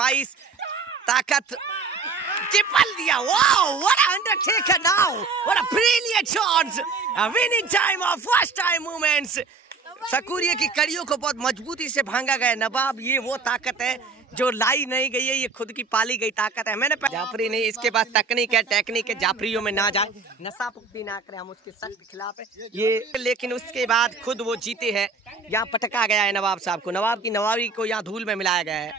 आजमाइश, ताकत चिपल दिया। Wow, what a Undertaker now, what a brilliant shots, winning time और फर्स्ट टाइम मूवमेंट्स। सकूरिया की कड़ियों को बहुत मजबूती से भांगा गया। नवाब, ये वो ताकत है जो लाई नहीं गई है, ये खुद की पाली गई ताकत है। मैंने जाफरी नहीं, इसके पास तकनीक है, टेक्निक है, जाफरियों में ना जाए, नशा पुख्ती ना करे, हम उसके सख्त खिलाफ है ये। लेकिन उसके बाद खुद वो जीते हैं। यहाँ पटका गया है नवाब साहब को, नवाब की नवाबी को यहाँ धूल में मिलाया गया है।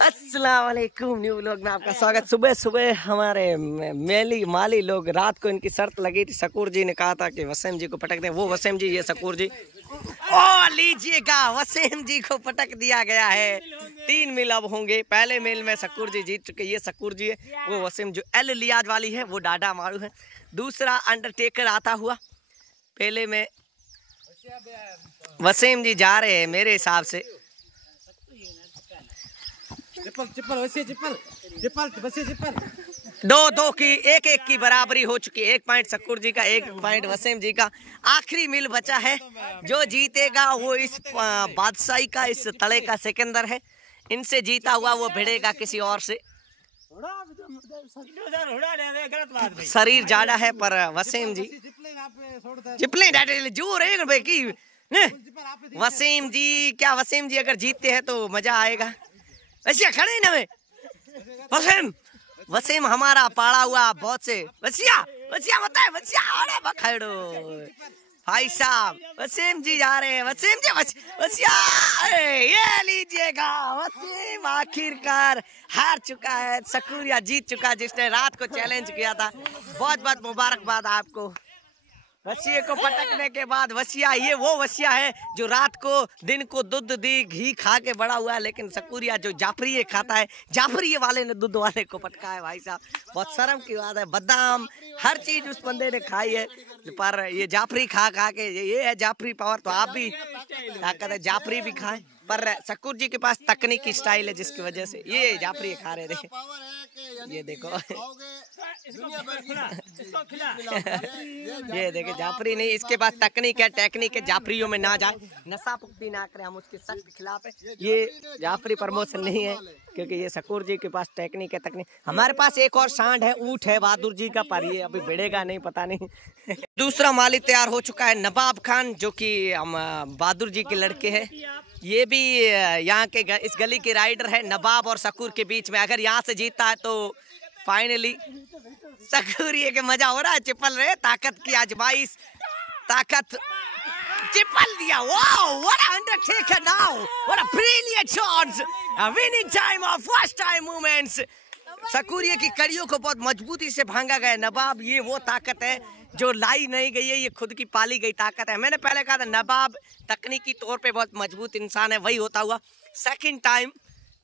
अस्सलाम वालेकुम, न्यू व्लॉग में आपका स्वागत। सुबह सुबह हमारे माली लोग, रात को इनकी शर्त लगी थी, शकूर जी ने कहा था कि वसीम जी को पटक दें। वो वसीम जी, ये शकूर जी। ओ लीजिएगा, वसीम जी को पटक दिया गया है। 3 मील अब होंगे। पहले मील में शकूर जी जीत चुके, ये शकूर जी है। वो वसीम जो एल लियाज वाली है, वो डाडा मारू है। दूसरा अंडरटेकर आता हुआ। पहले में वसीम जी जा रहे हैं मेरे हिसाब से। दो की एक की बराबरी हो चुकी है। 1 पॉइंट शकूर जी का, 1 पॉइंट वसीम जी का। आखिरी मिल बचा है, जो जीतेगा वो इस बादशाही का, इस तले का सिकंदर है। इनसे जीता हुआ वो भिड़ेगा किसी और से। शरीर जाड़ा है पर वसीम जी वसीम जी क्या, वसीम जी अगर जीतते हैं तो मजा आएगा। वैसे खड़े ना वसीम हमारा पाड़ा हुआ बहुत से वसिया बता है, वसिया बखड़ो भाई साहब। वसीम जी जा रहे हैं, वसीम जी वसिया, ये लीजिएगा, वसीम आखिरकार हार चुका है। शकूरिया जीत चुका, जिसने रात को चैलेंज किया था। बहुत बहुत मुबारकबाद आपको। वसिया को पटकने के बाद, वसिया ये वो वसिया है जो रात को दिन को दूध दी घी खा के बड़ा हुआ है। लेकिन शकूरिया जो जाफरी खाता है, जाफरी वाले ने दूध वाले को पटका है। भाई साहब बहुत शर्म की बात है। बादाम हर चीज उस बंदे ने खाई है, पर ये जाफरी खा के, ये है जाफरी पावर। तो आप भी ताकत है, जाफरी भी खाएं। पर शकूर जी के पास तकनीकी स्टाइल है, जिसकी वजह से ये जाफरी खा रहे थे। ये देखो ये देखिए, जाफरी नहीं, इसके पास तकनीक है, टेक्निक है, जाफरियों में ना जाए, नशा पुख्ती ना करे, हम उसके सख्त खिलाफ है। ये जाफरी प्रमोशन नहीं है, क्योंकि ये शकूर जी के पास टेक्निक है, तकनीक। हमारे पास एक और सांड है, ऊंट है बहादुर जी का, पर ये अभी भिड़ेगा नहीं, पता नहीं। दूसरा माली तैयार हो चुका है, नवाब खान, जो कि हम बहादुर जी के लड़के हैं। ये भी यहाँ के इस गली के राइडर है। नवाब और शकूर के बीच में, अगर यहाँ से जीतता है तो फाइनली शकूर ये के मजा हो रहा है। चिपल रहे, ताकत की आजमाइश, ताकत चिपल दिया। Wow, what a Undertaker now, what a brilliant shots, winning time और फर्स्ट टाइम मूवमेंट्स। शकूरिया की कड़ियों को बहुत मजबूती से भांगा गया। नवाब, ये वो ताकत है जो लाई नहीं गई है, ये खुद की पाली गई ताकत है। मैंने पहले कहा था नवाब तकनीकी तौर पे बहुत मजबूत इंसान है, वही होता हुआ second time,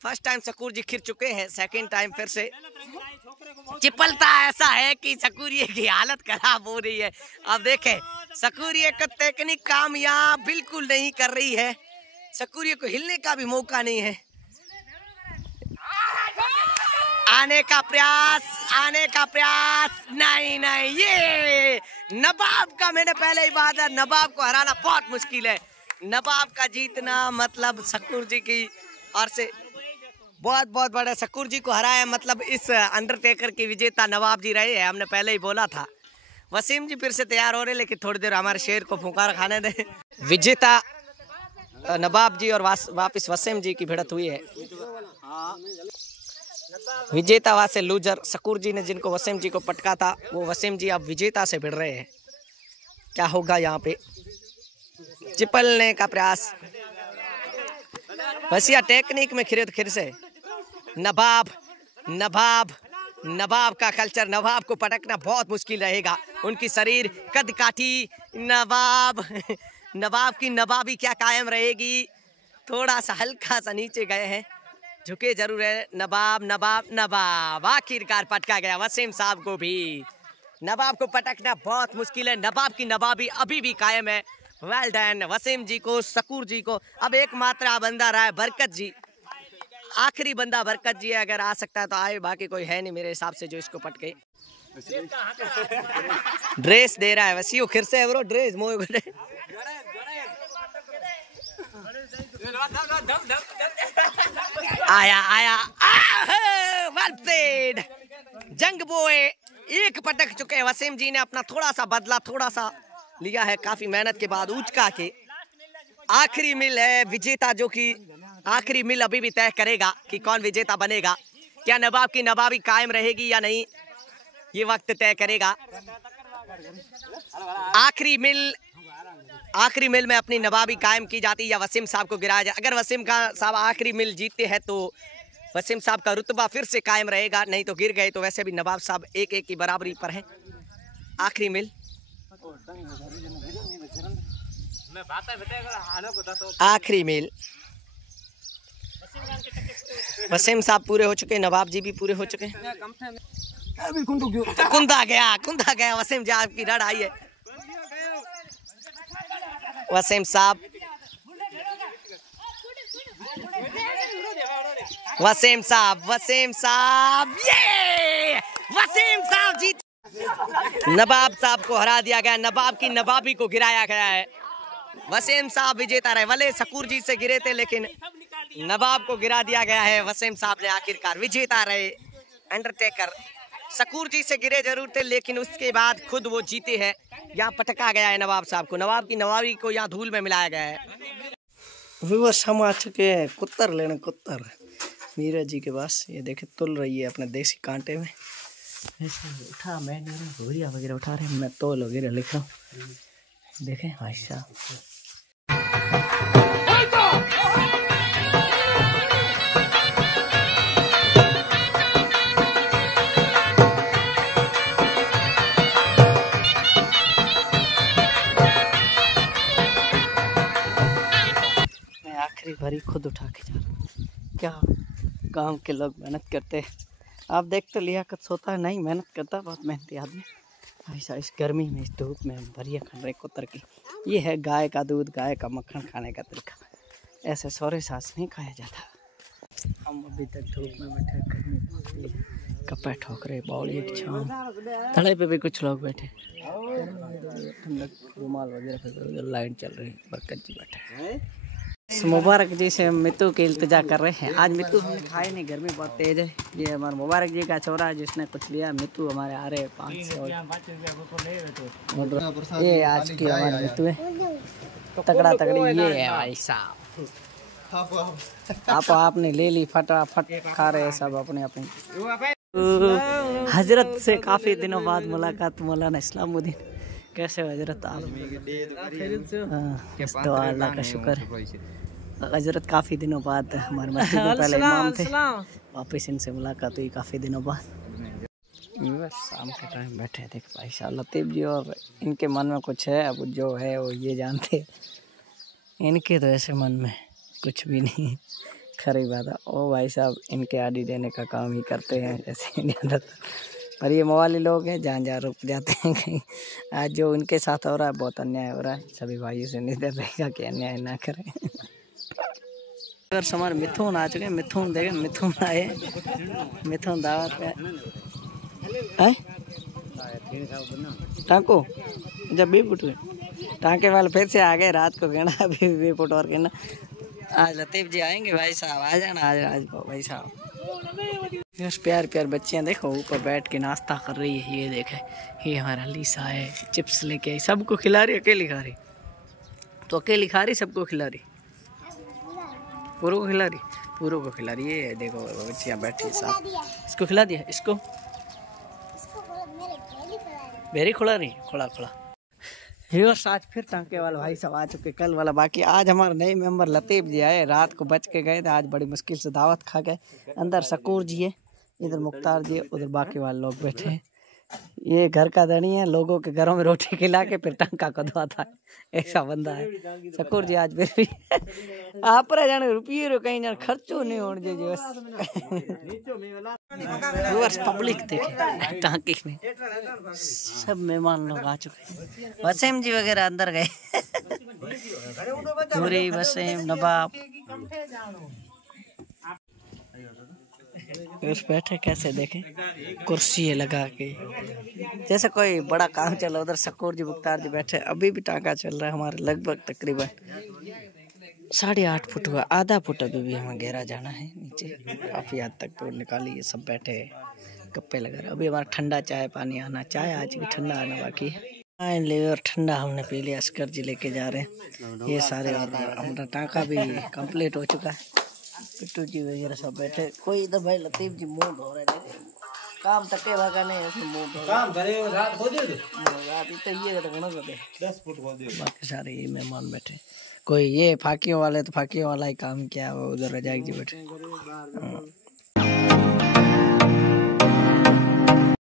first time Shakoor ji खिर चुके हैं, सेकंड टाइम फिर से चिपलता ऐसा है कि शकूरिया की हालत खराब हो रही है। अब देखें, शकूरिया का तकनीक कामयाब बिल्कुल नहीं कर रही है। शकूरिया को हिलने का भी मौका नहीं है। आने का प्रयास नहीं, ये नवाब का, मैंने पहले ही बात है, नवाब को हराना बहुत मुश्किल है। नवाब का जीतना मतलब शकूर जी की और से बहुत बड़ा, शकूर जी को हराया मतलब इस अंडरटेकर की विजेता नवाब जी रहे हैं, हमने पहले ही बोला था। वसीम जी फिर से तैयार हो रहे, लेकिन थोड़ी देर हमारे शेर को फुंकार खाने दें। विजेता नवाब जी और वापिस वसीम जी की भिड़त हुई है। विजेता वहां से लूजर शकूर जी ने, जिनको वसीम जी को पटका था, वो वसीम जी अब विजेता से भिड़ रहे हैं। क्या होगा यहाँ पे? चिपलने का प्रयास, वसिया टेक्निक में खिर से। नवाब का कल्चर, नवाब को पटकना बहुत मुश्किल रहेगा। उनकी शरीर कद काठी, नवाब की नवाबी क्या कायम रहेगी। थोड़ा सा हल्का सा नीचे गए हैं, झुके जरूर है। नवाब आखिरकार पटका गया वसीम साहब को भी। नवाब को पटकना बहुत मुश्किल है, नवाब की नवाबी अभी भी कायम है। वेल डन वसीम जी को, शकूर जी को। अब एकमात्र बंदा रहा है बरकत जी, आखिरी बंदा बरकत जी है। अगर आ सकता है तो आए, बाकी कोई है नहीं मेरे हिसाब से जो इसको पटके। ड्रेस दे रहा है वसीओ, खिर से ब्रो ड्रेस मोए आया आया जंग बोए एक पटक चुके। वसीम जी ने अपना थोड़ा सा बदला, थोड़ा सा लिया है काफी मेहनत के बाद ऊंचका के। आखिरी मिल है विजेता, जो कि आखिरी मिल अभी भी तय करेगा कि कौन विजेता बनेगा। क्या नवाब की नवाबी कायम रहेगी या नहीं, ये वक्त तय करेगा। आखिरी मिल में अपनी नवाबी कायम की जाती या वसीम साहब को गिराया जाए। अगर वसीम साहब आखिरी मिल जीतते हैं तो वसीम साहब का रुतबा फिर से कायम रहेगा, नहीं तो गिर गए तो वैसे भी नवाब साहब 1-1 की बराबरी पर है। आखिरी मिल, आखिरी मिल। वसीम साहब पूरे हो चुके, नवाब जी भी पूरे हो चुके। कुंदा गया वसीम जी, आपकी रड़ आई है। वसीम साहब ये वसीम साहब जीत। नवाब साहब को हरा दिया गया, नवाब की नवाबी को गिराया गया है। वसीम साहब विजेता रहे, भले सकूर जी से गिरे थे लेकिन नवाब को गिरा दिया गया है। वसीम साहब ने आखिरकार विजेता रहे। अंडरटेकर सकूर जी से गिरे जरूर थे लेकिन उसके बाद खुद वो जीते हैं। यहाँ पटका गया है नवाब साहब को, नवाब की नवाबी को यहाँ धूल में मिलाया गया है। व्यूअर्स हम आ चुके हैं कुत्तर लेने, कुत्तर मीरा जी के पास। ये देखे तुल रही है अपने देसी कांटे में। ऐसे उठा मैं भूरिया वगैरह उठा रहे, मैं तोल वगैरह लिख रहा हूँ। देखें भाई साहब, मैं आखिरी भरी खुद उठा के जा रहा हूँ। क्या गांव के लोग मेहनत करते हैं, आप देख तो लियाकत सोता है, नहीं मेहनत करता, बहुत मेहनती आदमी। ऐसा इस गर्मी में, इस धूप में भरिया खा रहे कुत्तर की। ये है गाय का दूध, गाय का मक्खन खाने का तरीका। ऐसे सौरे सास नहीं खाया जाता। हम अभी तक धूप में बैठे, गर्मी कपड़े ठोक रहे, बौली की छाँव, धड़े पे भी कुछ लोग बैठे, ठंडक रुमाल वगैरह पे लाइट चल रही, बरकत जी बैठे। मुबारक जी से मित्तू की इल्तिजा कर रहे हैं। आज मित्तू हमने खाए नहीं, गर्मी बहुत तेज है। ये हमारे मुबारक जी का छोरा है जिसने कुछ लिया। मित्तू हमारे आ रहे 5 से, ये आज की हमारे मित्तू है तगड़ा तगड़ी। ये है भाई साहब, आपने ले ली, फटाफट खा रहे सब अपने अपने। हजरत से काफी दिनों बाद मुलाकात, मौलाना इस्लामुद्दीन। कैसे हो हजरत आप? तो अल्लाह का शुक्र है। हजरत काफ़ी दिनों बाद हमारे मस्जिद में पहले इमाम थे, वापस इनसे मुलाकात हुई काफ़ी दिनों बाद। शाम के टाइम बैठे थे भाई साहब लतीफ़ जी, और इनके मन में कुछ है, अब जो है वो ये जानते। इनके तो ऐसे मन में कुछ भी नहीं, खरी बात है। ओ भाई साहब इनके आदि देने का काम ही करते हैं जैसे ज़्यादातर, पर ये मवाली लोग हैं, जहाँ रुक जाते हैं कहीं। आज जो उनके साथ हो रहा है बहुत अन्याय हो रहा है। सभी भाइयों से निवेदन रहेगा कि अन्याय ना करें। अगर हमारे मिथुन आ चुके हैं, मिथुन देखें, मिथुन आए, मिथुन दावत पे है टाँको जब भी पुट टाँके वाले फिर से आ गए रात को कहना अभी भी पुट और कहना। आज लतीफ़ जी आएंगे भाई साहब, आ जाना आज भाई साहब। प्यार प्यार बच्चियाँ देखो ऊपर बैठ के नाश्ता कर रही है। ये देखे, ये हमारा लीसा है, चिप्स लेके आई, सबको खिला रही, अकेली खा रही। तो अकेली खा रही, सबको खिला रही, पूरों को खिला रही, पूरों को खिला रही है। देखो बच्चियाँ बैठी साथ, इसको खिला दिया, इसको बेरी खुला रही, खुला खुला। व्यूअर्स आज फिर टाँके वाला भाई सब आ चुके, कल वाला बाकी। आज हमारे नए मेंबर लतीफ़ जी आए, रात को बच के गए थे, आज बड़ी मुश्किल से दावत खा गए। अंदर सकूर जी है, इधर मुख्तार जी, उधर बाकी वाले लोग बैठे हैं। ये घर का धनी है, लोगों के घरों में रोटी खिला के फिर टांका खुदवाता है, ऐसा बंदा है सकूर जी। आज फिर भी आप जाने रुपये रो कहीं जाने खर्चो नहीं होने दे बस। पब्लिक देखे टांके में सब मेहमान लोग आ चुके हैं। वसीम जी वगैरह अंदर गए, पूरी वसीम नवाब उस बैठे। कैसे देखें कुर्सी लगा के जैसे कोई बड़ा काम चला। उधर सकूर जी मुख्तार जी बैठे, अभी भी टाँका चल रहा है हमारे लगभग तकरीबन। 8.5 फुट हुआ, आधा फुट अभी भी हमें गहरा जाना है नीचे, काफ़ी हद तक तो निकाली। ये सब बैठे गप्पे लगा रहे। अभी हमारा ठंडा चाय पानी आना, चाय आज भी ठंडा आना बाकी है। ले और ठंडा हमने पी लिया, अस्कर जी लेके जा रहे हैं ये सारे। और हमारा टाँका भी कंप्लीट हो चुका है। पिट्टू जी वगैरह सब बैठे। कोई इधर भाई लतीफ जी मुँह धो रहे थे, काम तके भागा नहीं उसमें मुँह धो काम करे रात हो दे रात तो ये घना कर दे 10 फुट हो दे। बाकी सारे ये मेहमान बैठे। कोई ये फाकियों वाले तो फाकियों वाला ही काम किया, वो उधर रजाक जी बैठे।